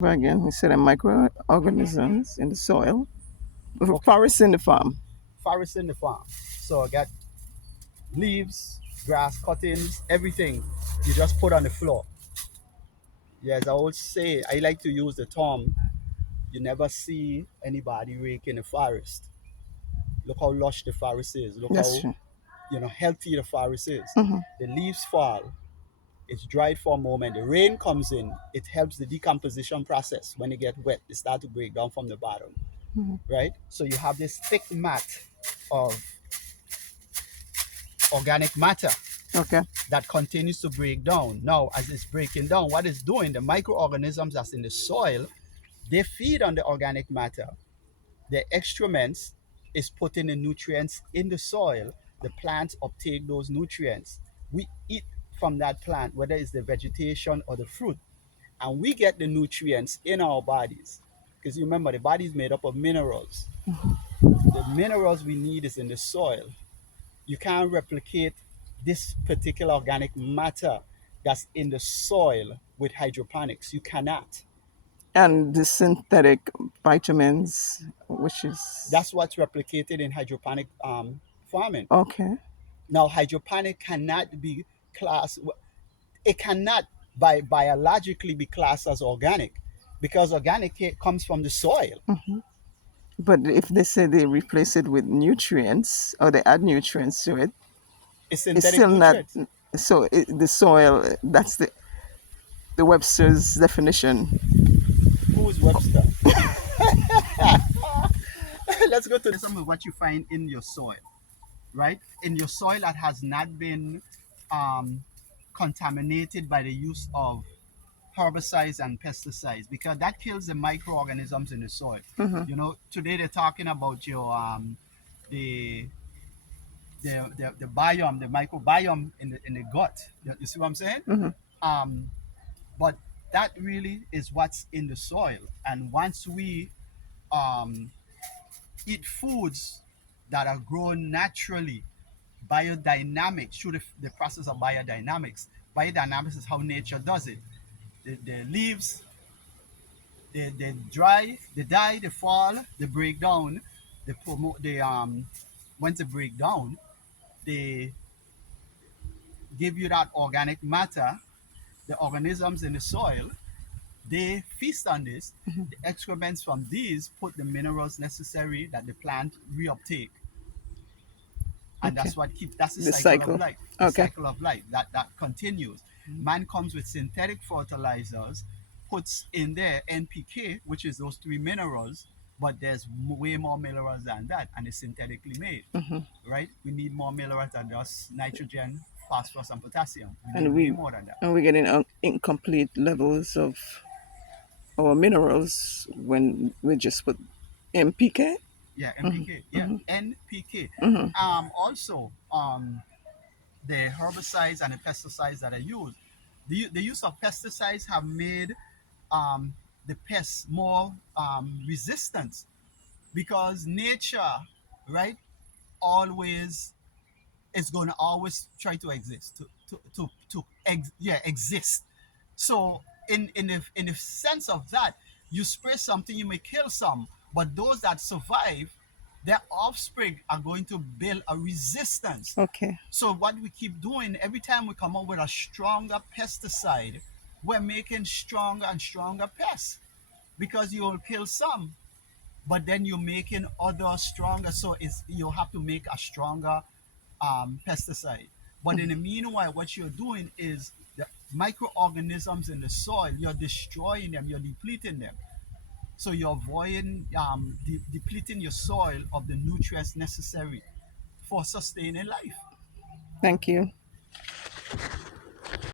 But again, we said microorganisms in the soil. Okay, Forests in the farm. forest in the farm. So I got leaves, grass cuttings, everything. You just put on the floor. Yes, I always say I like to use the term. You never see anybody rake in the forest. Look how lush the forest is. Look That's how true. healthy the forest is. Hmm. The leaves fall. It's dried for a moment. The rain comes in. It helps the decomposition process. When it get wet, it start to break down from the bottom, right? So you have this thick mat of organic matter Okay. that continues to break down. Now, as it's breaking down, what it's doing, the microorganisms that's in the soil, they feed on the organic matter. The excrements is putting the nutrients in the soil. The plants uptake those nutrients. We eat from that plant, whether it's the vegetation or the fruit, and we get the nutrients in our bodies. Because you remember, the body is made up of minerals. The minerals we need is in the soil. You can't replicate this particular organic matter that's in the soil with hydroponics. You cannot. And the synthetic vitamins, which is That's what's replicated in hydroponic farming. okay. Now, hydroponic cannot be classed, it cannot biologically be classed as organic because organic comes from the soil. But if they say they replace it with nutrients or they add nutrients to it, It's it's synthetic still not. nutrients. So the soil, that's the Webster's definition. Who's Webster? Let's go to some of what you find in your soil, right? In your soil that has not been um, contaminated by the use of herbicides and pesticides because that kills the microorganisms in the soil. Hmm. Today they're talking about your the the biome, the microbiome in the gut. You see what I'm saying? Hmm. Um, but that really is what's in the soil. And once we um, eat foods that are grown naturally, biodynamics, through the process of biodynamics. Biodynamics is how nature does it. The leaves, they dry, they die, they fall, they break down, they promote, they once they break down, they give you that organic matter, the organisms in the soil, they feast on this. The excrements from these put the minerals necessary that the plant reuptake. And Okay. that's what keeps, that's the The cycle of cycle. life. The Okay. cycle of life that continues. Man comes with synthetic fertilizers, puts in there NPK, which is those three minerals, but there's way more minerals than that, and it's synthetically made, right? We need more minerals than just nitrogen, phosphorus, and potassium. We need And way we more than that. and we're getting incomplete levels of our minerals when we just put MPK. Yeah, NPK. Yeah, NPK. Hmm. Also, the herbicides and the pesticides that are used. The use of pesticides have made um, the pests more resistant because nature, right, always is going to always try to exist exist. So in the sense of that, you spray something, you may kill some, but those that survive, their offspring are going to build a resistance. Okay. So what we keep doing every time we come up with a stronger pesticide, we're making stronger and stronger pests because you'll kill some, but then you're making others stronger. So you have to make a stronger pesticide. But in the meanwhile, what you're doing is the microorganisms in the soil, you're destroying them, you're depleting them. So you're avoiding depleting your soil of the nutrients necessary for sustaining life. Thank you.